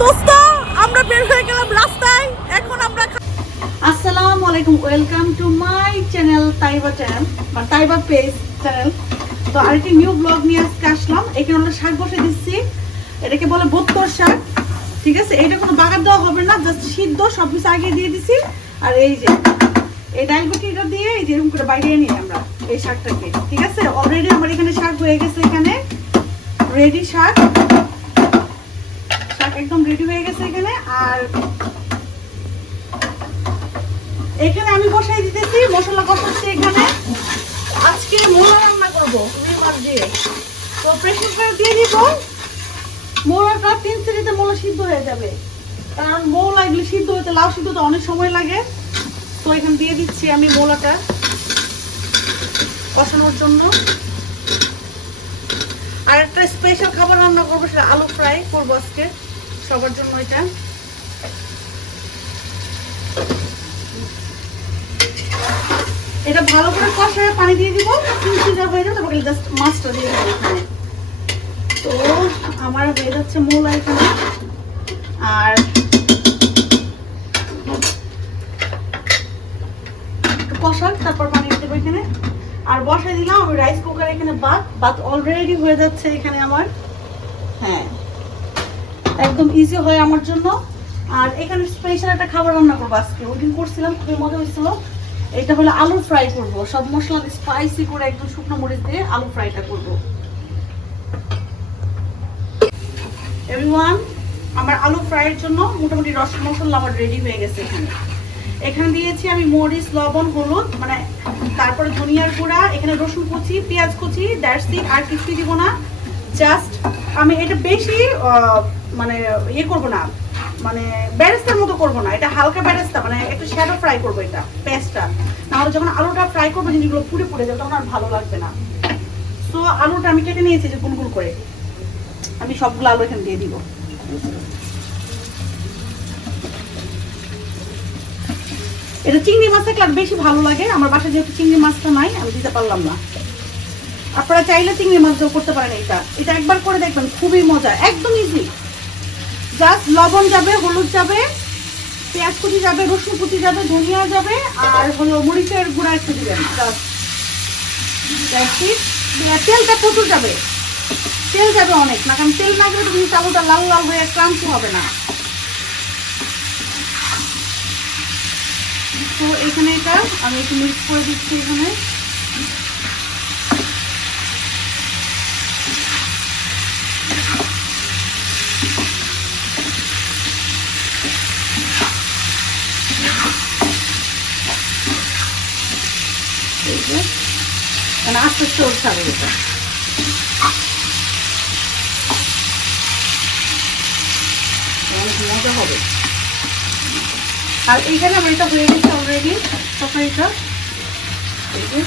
দোস্ত আমরা বের হয়ে গেলাম রাস্তায়। এখন আমরা আসসালামু আলাইকুম, welcome to my channel Taiba channel বা তাইবা পেজ চ্যানেল। তো আরেকটি নিউ ব্লগ নিয়ে আজকে আসলাম। এখানে আমরা শাক বসে দিচ্ছি, এটাকে বলে বত্তর শাক। ঠিক আছে, এটা কোনো বাগার দেওয়া হবে না, জাস্ট সিদ্ধ সব কিছু আগে দিয়ে দিছি। আর এই যে এই ডালগুটিটা দিয়ে এই যে এরকম করে বাইরে নিই আমরা এই শাকটাকে। ঠিক আছে, অলরেডি আমার এখানে শাক হয়ে গেছে, এখানে রেডি শাক একদম রেডি হয়ে গেছে এখানে। আর এখানে আমি বসাই দিতেছি মশলা কষাচ্ছি। এখানে আজকে মোলা রান্না করবো রুই মাছ দিয়ে। তো প্রেসার কুকারে দিয়ে দিব মোলাটা, 3 সিটিতে মোলা সিদ্ধ হয়ে যাবে, কারণ মোলা এগুলি সিদ্ধ হতে লাউ সিদ্ধ তো অনেক সময় লাগে। তো এখানে দিয়ে দিচ্ছি আমি মোলাটা কষানোর জন্য। আর একটা স্পেশাল খাবার রান্না করবো, সেটা আলু ফ্রাই করবো আজকে সবার জন্য। এটা এটা ভালো করে কষায় পানি দিয়ে দিব, সিদ্ধ হয়ে যাবে, তারপরে জাস্ট মাছটা দিয়ে দেবো এখানে। তো আমার হয়ে যাচ্ছে মোলা এখানে। আর কষাক, তারপর পানি দিয়ে দেবো এখানে। আর বসাই দিলাম আমি রাইস কুকার এখানে ভাত অলরেডি হয়ে যাচ্ছে এখানে আমার। হ্যাঁ, একদম ইজি হয় আমার জন্য। আর এখানে স্পেশাল একটা খাবার রান্না করবো আজকে, ওইদিন করছিলাম, খুবই মজা হয়েছিল। এটা হলো আলু ফ্রাই করব, সব মশলা দিয়ে স্পাইসি করে একদম শুকনো মরিচ দিয়ে আলু ফ্রাইটা করব। এভরিওয়ান, আমার আলু ফ্রাইয়ের জন্য মোটামুটি মশলা আমার রেডি হয়ে গেছে। এখানে দিয়েছি আমি মরিচ, লবণ, হলুদ, মানে তারপরে ধনিয়ার গুঁড়া, এখানে রসুন কুচি, পেঁয়াজ কুচি, দ্যাটস ইট, আর কিছুই দিব না। জাস্ট আমি এটা বেশি মানে ইয়ে করবো না, মানে বেরেস্তার মতো করবো না, এটা হালকা বেরেস্তা, মানে একটু শ্যাডো ফ্রাই করবো এটা পেস্টটা। নাহলে যখন আলুটা ফ্রাই করবো জিনিসগুলো পুড়ে পুড়ে যাবে, তখন আর ভালো লাগবে না। তো আলুটা আমি কেটে নিয়েছি যে গুল করে, আমি সবগুলো আলু এখানে দিয়ে দিব। এটা চিংড়ি মাছ থাকলে আর বেশি ভালো লাগে। আমার বাসায় যেহেতু চিংড়ি মাছটা নাই, আমি দিতে পারলাম না। আপনারা চাইলে চিংড়ি মাছ দিয়েও করতে পারেন। এটা একবার করে দেখবেন, খুবই মজা, একদম ইজি। জাস্ট লবণ যাবে, হলুদ যাবে, পেঁয়াজ কুচি যাবে, রসুন কুচি যাবে, ধনিয়া যাবে, আর হলো মরিচের গুঁড়া একটু দিবেন। তেলটা প্রচুর যাবে, তেল যাবে অনেক না, কারণ তেল না গেলে তো কিন্তু আলুটা লাল লাল হয়ে ক্রাঞ্চি হবে না। তো এখানে এটা আমি একটু মিক্স করে দিচ্ছি এখানে। আস্তে আস্তে ওর ছাড়ে এটা। অনেক মজা হবে। আর এইখানে আমার এটা হয়ে গেছে অলরেডি তরকারিটা। এই যে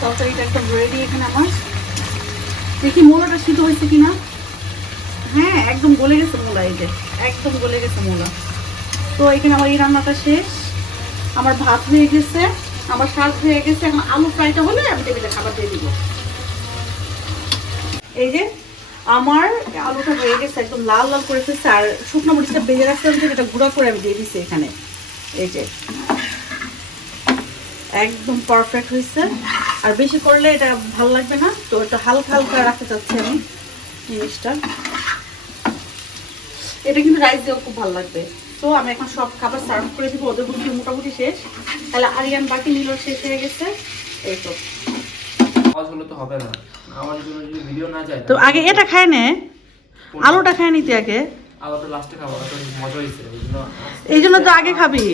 তরকারিটা একদম রেডি এখানে আমার। দেখি মোলাটা সিদ্ধ হয়েছে কিনা। হ্যাঁ, একদম গলে গেছে মোলা, এই যে একদম গলে গেছে মোলা। তো এখানে আমার এই রান্নাটা শেষ, আমার ভাত হয়ে গেছে, আমার শাক হয়ে গেছে। এখন আলু ফ্রাইটা হলে আমি টেবিলে খাবার দিয়ে দিব। এই যে আমার আলুটা হয়ে গেছে, একদম লাল লাল করে ফেলছে। আর শুকনো মরিচটা ভেজে রাখছিলাম, এটা গুঁড়া করে আমি দিয়ে দিচ্ছি এখানে। এই যে একদম পারফেক্ট হয়েছে। আর বেশি করলে এটা ভালো লাগবে না, তো এটা হালকা হালকা রাখতে চাচ্ছি আমি জিনিসটা। এটা কিন্তু রাইস দিয়েও খুব ভালো লাগবে। তো আমি এখন সব খাবার সার্ভ করে দিব, ওদের বুঝতে মোটামুটি শেষ। তাহলে আরিয়ান বাকি নিল শেষ হয়ে গেছে। এই তো হবে না, আমার জন্য যদি ভিডিও না যায় তো আগে এটা খায় নে, আলুটা খায় নিতে আগে। আলুটা লাস্টে খাবো, আলুটা মজা হয়েছে এই জন্য তো আগে খাবি,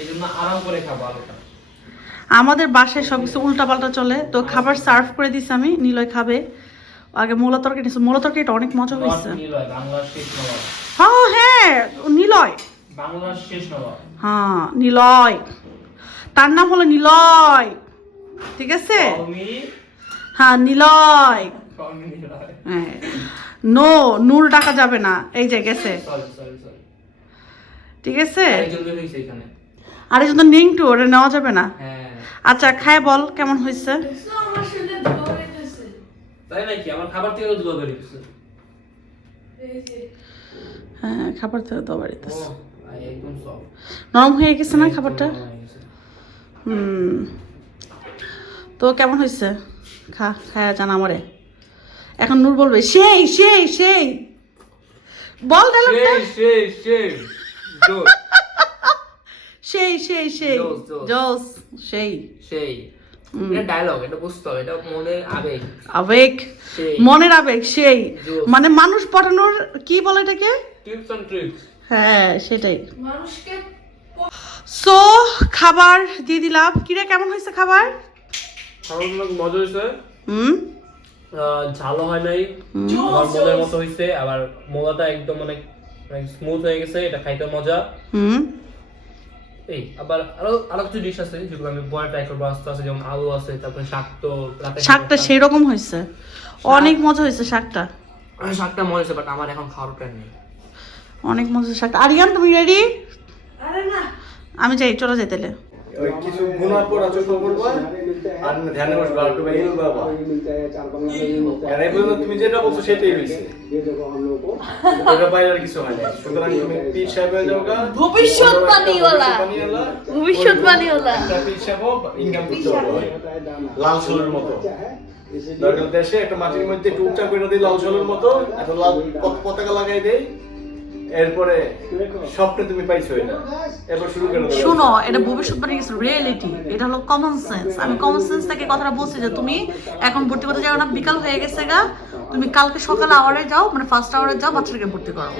এই জন্য আরাম করে খাবো আলুটা। আমাদের বাসায় সব কিছু উল্টা পাল্টা চলে। তো খাবার সার্ভ করে দিছি আমি, নিলয় খাবে। আগে মোলা তরকারি নিচ্ছে, মোলা তরকারিটা অনেক মজা হয়েছে। হ্যাঁ নিলয়, বাংলার শেষ নবাব। হ্যাঁ নিলয়, তার নাম হলো নিলয়। ঠিক আছে, হ্যাঁ নিলয়। হ্যাঁ, নো নূর ডাকা যাবে না, এই যে গেছে। ঠিক আছে, আরেকজন তো নিংটু, ওটা নেওয়া যাবে না। আচ্ছা খায় বল কেমন হয়েছে। তাই নাকি? আমার খাবার থেকে দুলো বেরিয়েছে। হ্যাঁ খাবার তো বাড়িতেছে একদম সফট নরম হয়ে গেছে না খাবারটা তো কেমন হয়েছে খায়া জানা আমারে এখন নূর বলবে সেই সেই সেই বল ডায়লগটা সেই জোস সেই সেই সেই জোস সেই সেই এটা ডায়লগ, এটা বুঝতে হবে, এটা মনের আবেগ। আবেগ, সেই। মনের আবেগ সেই জোস। মানে মানুষ পটানোর কি বলে এটাকে? Tips and tricks. হ্যাঁ সেটাই। মানুষকে সো খাবার দিয়ে দিলাম। কিরে কেমন হয়েছে খাবার? খাবার অনেক মজা হয়েছে, ঝালও হয় নাই, আমার মনের মতো হয়েছে, আবার মোলাটা একদম অনেক স্মুথ হয়ে গেছে, এটা খাইতে মজা। এই আবার আরো কিছু ডিশ আছে যেগুলো আমি পরে ট্রাই করবো আস্তে আস্তে, যেমন আলু আছে, তারপরে শাক তো রাতে শাকটা সেরকম হয়েছে, অনেক মজা হয়েছে শাকটা। শাকটা মজা হয়েছে, বাট আমার এখন খাওয়ার প্ল্যান নেই। অনেক মজা শাকটা। আরিয়ান তুমি রেডি? আরে না আমি যাই, চলে যাই তাহলে। ওই কিছু গুণা পড়া চোখ করবা আর ধ্যানে বসবা আর তুমি ইল বাবা আর এই পর্যন্ত তুমি যেটা বলছো সেটাই হইছে, এটা বাইরে আর কিছু হয় না। সুতরাং তুমি পীর সাহেব হয়ে যাও গা, ভবিষ্যৎবাণীওয়ালা একটা পীর সাহেব ইনকাম করতে পারবো লাল সোলের মতো। দরকার দেশে একটা মাটির মধ্যে টুকটা করে দিই লাল সোলের মতো, এত লাল পতাকা লাগাই দেই, এরপরে স্বপ্নে তুমি পাইছো এটা, এরপর শুরু করে দাও। শুনো, এটা ভবিষ্যৎবাণী কিছু রিয়েলিটি, এটা হলো কমন সেন্স। আমি কমন সেন্স থেকে কথাটা বলছি যে তুমি এখন ভর্তি করতে যাও না, বিকাল হয়ে গেছে গা, তুমি কালকে সকাল আওয়ারে যাও, মানে ফার্স্ট আওয়ারে যাও, বাচ্চাটাকে ভর্তি করো।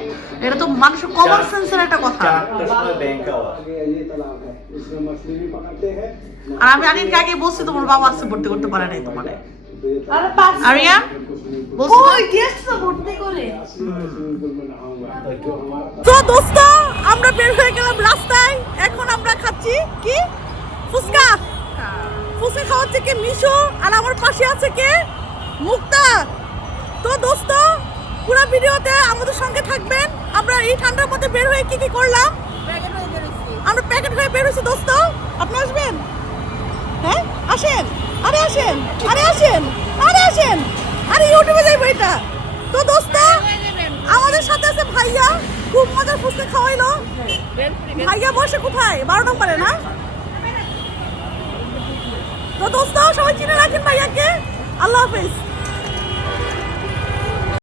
এটা তো মানুষের কমন সেন্সের একটা কথা। 4টার সময় ব্যাংক আওয়ার। আর আমি আরিয়ানকে আগে বলছি তোমার বাবা আসছে ভর্তি করতে পারে নাই তোমারে। আরে পাঁচ আরিয়ান বলছি ওই গেস্ট তো ভর্তি করে তো দোস্ত আমরা বের হয়ে গেলাম রাস্তায়। এখন আমরা খাচ্ছি কি ফুচকা। ফুচকা খাওয়াচ্ছে কে? মিশু। আর আমার পাশে আছে কে? মুক্তা। তো দোস্ত পুরো ভিডিওতে আমাদের সঙ্গে থাকবেন। আমরা এই ঠান্ডার মধ্যে বের হয়ে কি কি করলাম, আমরা প্যাকেট হয়ে বের হয়েছি। দোস্ত আপনি আসবেন? হ্যাঁ আসেন, আরে আসেন, আরে আসেন, আরে আসেন, আরে ইউটিউবে যাইবো এটা। তো দোস্ত আমাদের সাথে আছে ভাইয়া, খুব মজার ফুচকা খাওয়াইলো। ভাইয়া বসে কোথায়? 12 নম্বরে না? তো দোস্ত সবাই চিনে রাখেন ভাইয়াকে। আল্লাহ হাফেজ।